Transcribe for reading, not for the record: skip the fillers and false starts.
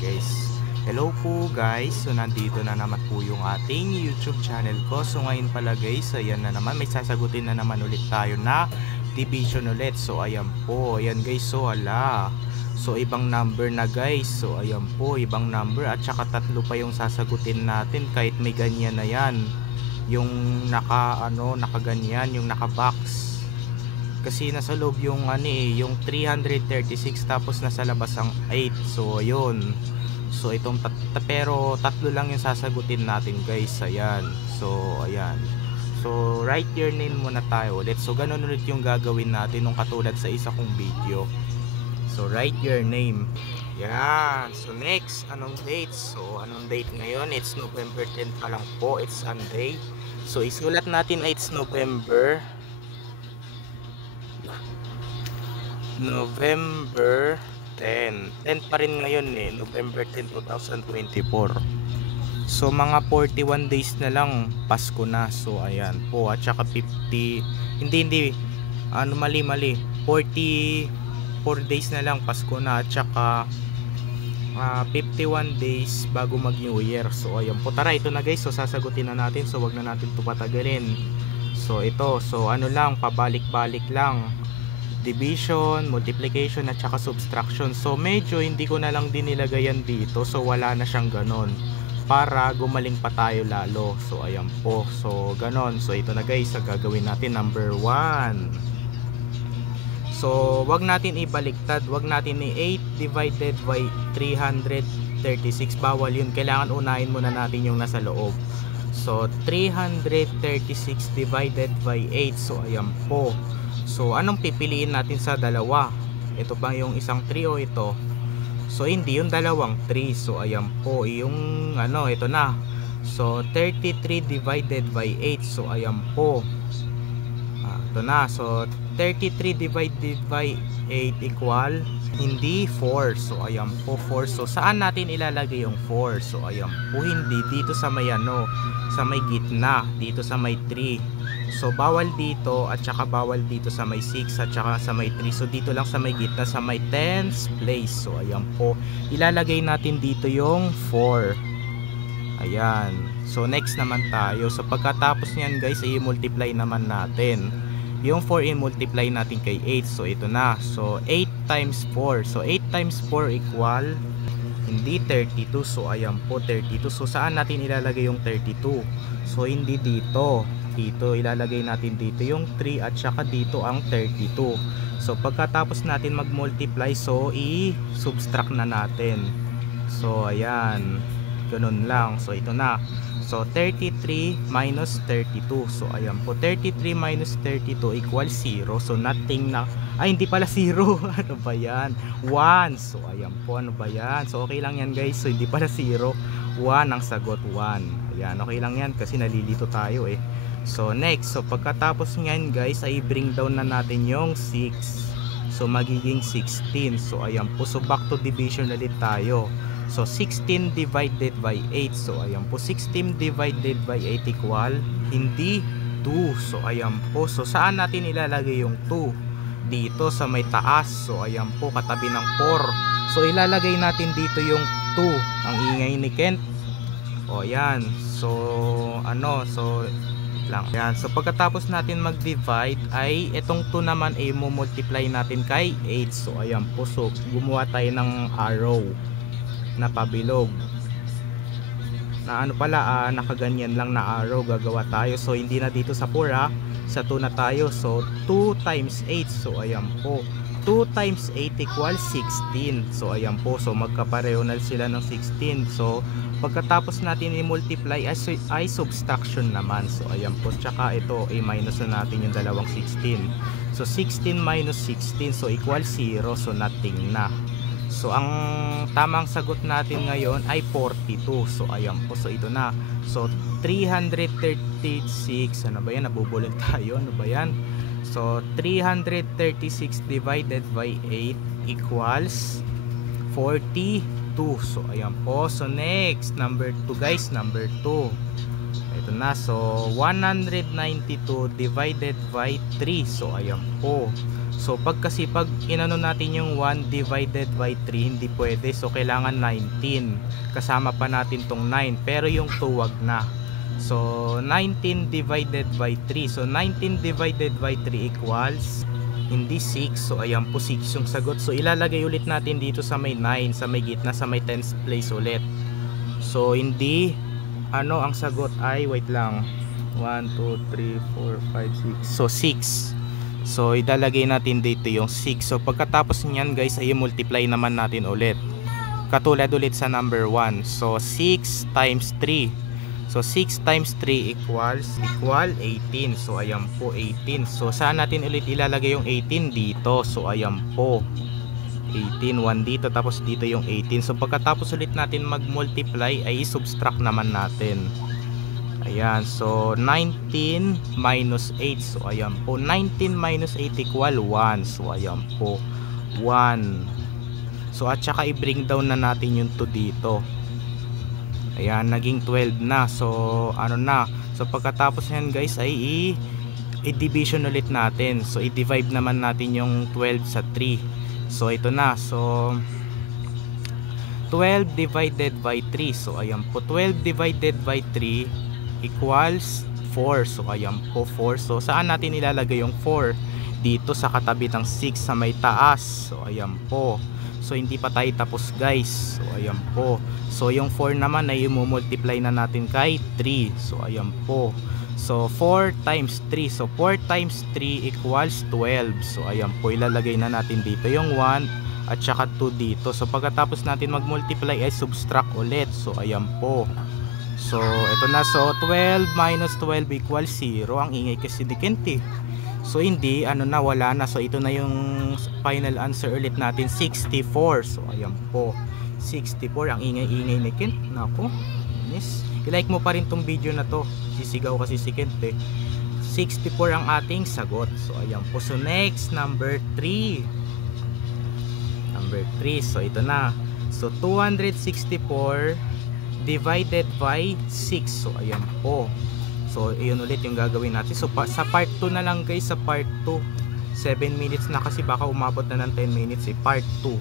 guys. Hello po guys. So nandito na naman po yung ating YouTube channel ko. So ngayon pala guys, ayan na naman, may sasagutin na naman ulit tayo na division ulit. So ayan po, ayan guys. So ala, so ibang number na guys. So ayan po, ibang number at saka tatlo pa yung sasagutin natin kahit may ganyan na yan. Yung nakaganyan, yung naka-box. Kasi nasa loob yung yung 336 tapos nasa labas ang 8. So ayun. So itong pero tatlo lang yung sasagutin natin guys. Ayan. So ayan. So write your name muna tayo ulit. So ganun ulit yung gagawin natin nung katulad sa isa kong video. So write your name. Yan. So next, anong date? So anong date ngayon? It's November 10 pa lang po. It's Sunday. So isulat natin ay it's November 10. 10 pa rin ngayon November 10, 2024. So mga 41 days na lang Pasko na. So ayan po. At saka 50, hindi mali 44 days na lang Pasko na. At saka 51 days bago mag New Year. So ayan po, tara ito na guys. So sasagutin na natin. So wag na natin ito patagalin. So ito, so lang, pabalik-balik lang, division, multiplication at saka subtraction. So medyo hindi ko na lang din nilagayan dito. So wala na siyang ganon para gumaling pa tayo lalo. So ayan po. So ganon. So ito na guys, ang gagawin natin number 1. So wag natin ibaliktad. Wag natin 8 divided by 336. Bawal yun. Kailangan unahin muna natin yung nasa loob. So 336 divided by 8. So ayan po. So anong pipiliin natin sa dalawa? Ito ba yung isang 3 o ito? So hindi, yung dalawang 3. So ayan po, yung ito na. So 33 divided by 8. So ayan po. Ito na. So 33 divided by 8 equal, hindi 4. So ayan po, 4. So saan natin ilalagay yung 4? So ayan po, hindi dito sa may sa may gitna, dito sa may 3. So bawal dito at saka bawal dito sa may 6 at saka sa may 3. So dito lang sa may gitna, sa may 10th place. So ayan po, ilalagay natin dito yung 4. Ayan. So next naman tayo. So pagkatapos niyan guys, i-multiply naman natin. Yung 4 i-multiply natin kay 8. So ito na. So 8 times 4. So 8 times 4 equal, hindi 32. So ayan po, 32. So saan natin ilalagay yung 32? So hindi dito. Dito ilalagay natin dito yung 3 at saka dito ang 32. So pagkatapos natin mag-multiply, so i-subtract na natin. So ayan, ganun lang. So ito na. So 33 minus 32. So ayan po, 33 minus 32 equals 0. So nothing na. Ay, hindi pala 0. Ano ba yan? 1. So ayan po, ano ba yan? So okay lang yan guys. So hindi pala 0. 1 ang sagot, 1. Ayan, okay lang yan kasi nalilito tayo So next, so pagkatapos nyan guys, ay bring down na natin yung 6. So magiging 16. So ayan po, so back to division ulit tayo. So 16 divided by 8. So ayan po, 16 divided by 8 equal, hindi 2. So ayan po, so saan natin ilalagay yung 2? Dito sa may taas. So ayan po, katabi ng 4. So ilalagay natin dito yung 2. Ang ingay ni Kent. O ayan. So so lang. Yan. So pagkatapos natin mag-divide ay itong 2 naman ay mo-multiply natin kay 8. So ayan po. So gumawa tayo ng arrow na pabilog. Na nakaganyan lang na arrow gagawa tayo. So hindi na dito sa 4 sa 2 na tayo. So 2 times 8. So ayan po. 2 times 8 equals 16. So ayan po. So magkapareho na sila ng 16. So pagkatapos natin i-multiply ay subtraction naman. So ayan po. Tsaka ito i-minus na natin yung dalawang 16. So 16 minus 16. So equals 0. So nothing na. So ang tamang sagot natin ngayon ay 42. So ayan po. So ito na. So 336. Ano ba yan? Nabubulol tayo. Ano ba yan? So 336 divided by 8 equals 42. So ayan po. So next, number 2 guys, number 2. Ito na. So 192 divided by 3. So ayan po. So pag inano natin yung 1 divided by 3, hindi pwede. So kailangan 19. Kasama pa natin tong 9. Pero yung 2 wag na. So 19 divided by 3. So 19 divided by 3 equals hindi 6. So ayan po 6 yung sagot. So ilalagay ulit natin dito sa may 9, sa may gitna, sa may 10th place ulit. So hindi ang sagot ay wait lang. 1 2 3 4 5 6. So 6. So ilalagay natin dito yung 6. So pagkatapos niyan guys ay multiply naman natin ulit. Katulad ulit sa number 1. So 6 times 3. So 6 times 3 equal 18. So ayan po 18. So saan natin ulit ilalagay yung 18? Dito. So ayan po 18, 1 dito, tapos dito yung 18. So pagkatapos ulit natin mag-multiply ay subtract naman natin. Ayan, so 19 minus 8. So ayan po, 19 minus 8 equal 1. So ayan po 1. So at saka i-bring down na natin yung 2 dito. Ayan, naging 12 na. So ano na, so pagkatapos yan guys ay i-division ulit natin. So i-divide naman natin yung 12 sa 3. So ito na, so 12 divided by 3. So ayan po, 12 divided by 3 equals 4. So ayan po 4. So saan natin ilalagay yung 4? Dito sa katabi ng 6 sa may taas. So ayan po. So hindi pa tayo tapos guys. So ayan po. So yung 4 naman ay i-multiply na natin kay 3. So ayan po. So 4 times 3. So 4 times 3 equals 12. So ayan po, ilalagay na natin dito yung 1 at saka 2 dito. So pagkatapos natin mag-multiply ay subtract ulit. So ayan po. So ito na. So 12 minus 12 equals 0. Ang ingay kasi ni Kent eh. So hindi, wala na. So ito na yung final answer ulit natin, 64. So ayan po, 64. Ang ingay-ingay ni Kent. Nako, yes. I-like mo pa rin tong video na to. Sisigaw kasi si Kent eh. 64 ang ating sagot. So ayan po. So next, number 3. Number 3. So ito na. So 264 divided by 6. So ayan po. So ayun ulit yung gagawin natin. So sa part 2 na lang guys, sa part 2. 7 minutes na kasi baka umabot na ng 10 minutes eh. Part 2.